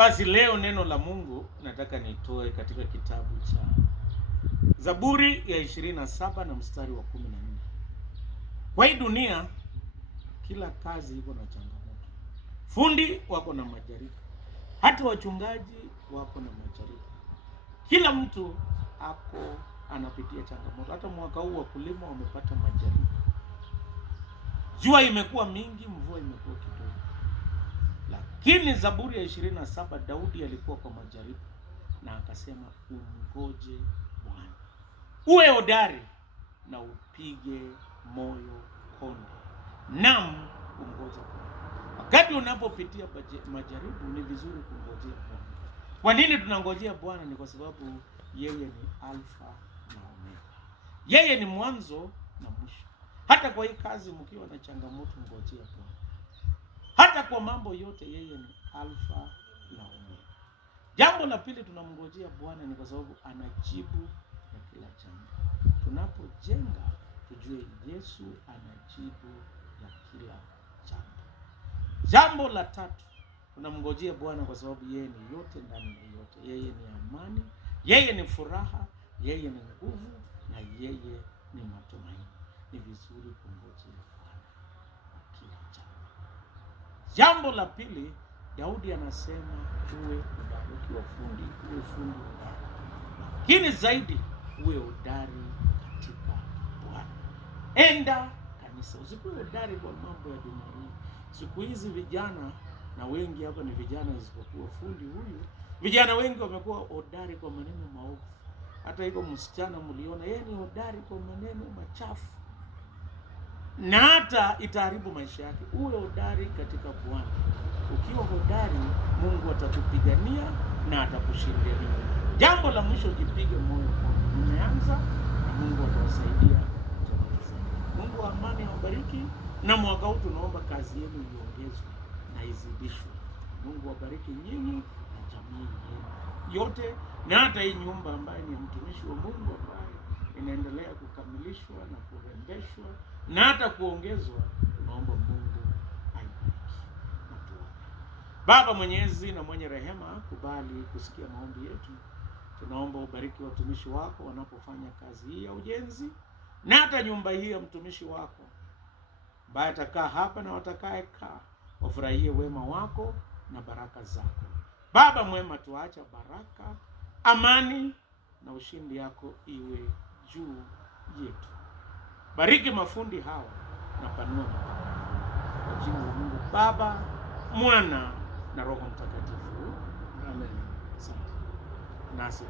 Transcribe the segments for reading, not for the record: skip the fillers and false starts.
Basi leo neno la Mungu nataka nitoe katika kitabu cha Zaburi ya 27 na mstari wa 14. Kwa hii dunia kila kazi iko na changamoto. Fundi wako na majaribu. Hata wachungaji wako na majaribu. Kila mtu anapitia changamoto. Hata mwaka huu wakulima wamepata majaribu. Jua imekuwa mingi, mvua imekuwa kidogo. Lakini Zaburi ya 27 Daudi alikuwa kwa majaribu na akasema umngoje Bwana. Uwe hodari na upige moyo konde. Naam, umngoje Bwana. Wakati unapopitia majaribu ni vizuri kungojea Bwana. Kwa nini tunangojea Bwana? Ni kwa sababu yeye ni Alfa na Omega. Yeye ni mwanzo na mwisho. Hata kwa hii kazi mkiwa na changamoto ngojea Bwana. Hata kwa mambo yote yeye ni Alfa na Omega. Jambo la pili tunamngojea Bwana ni kwa sababu anajibu na kila jambo. Tunapojenga tujue Yesu anajibu na kila jambo. Jambo la tatu tunamngojea Bwana kwa sababu yeye ni yote ndani ya yote. Yeye ni amani, yeye ni furaha, yeye ni nguvu na yeye ni matumaini. Ni vizuri kumngojea Bwana kwa kila jambo. Jambo la pili, Daudi anasema uwe hodari. Ukiwa fundi, uwe fundi hodari. Lakini zaidi uwe hodari katika Bwana. Enda kanisa. Usikuwe hodari kwa mambo ya dunia hii. Siku hizi vijana, na wengi hapa ni vijana isipokuwa fundi huyu, vijana wengi wamekuwa hodari kwa maneno maovu. Hata iko msichana mliona yeye ni hodari kwa maneno machafu. Na hata itaharibu maisha yake. Uwe hodari katika Bwana. Ukiwa hodari, Mungu atakupigania na atakushindia. Jambo la mwisho, jipige moyo. Umeanza na Mungu atawasaidia. Mungu wa amani awabariki, na mwaka huu tunaomba kazi yenu iongezwe na izidishwe. Mungu awabariki nyinyi na jamii yenu yote, na hata hii nyumba ambayo ni mtumishi wa Mungu ambaye inaendelea kukamilishwa na kurembeshwa na hata kuongezwa. Tunaomba Mungu aibariki. Baba mwenyezi na mwenye rehema, kubali kusikia maombi yetu. Tunaomba ubariki watumishi wako wanapofanya kazi hii ya ujenzi, na hata nyumba hii ya mtumishi wako ambaye atakaa hapa na watakaye kaa wafurahie wema wako na baraka zako. Baba mwema, tuacha baraka, amani na ushindi yako iwe juu yetu. Bariki mafundi hawa na panua kwa jina la Mungu Baba, Mwana na Roho Mtakatifu. Amen. Asante. Nasi.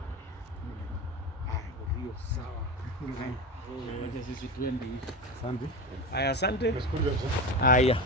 Ndio sawa. Ngoja sisi tuende hivi. Asante. Haya, asante. Haya.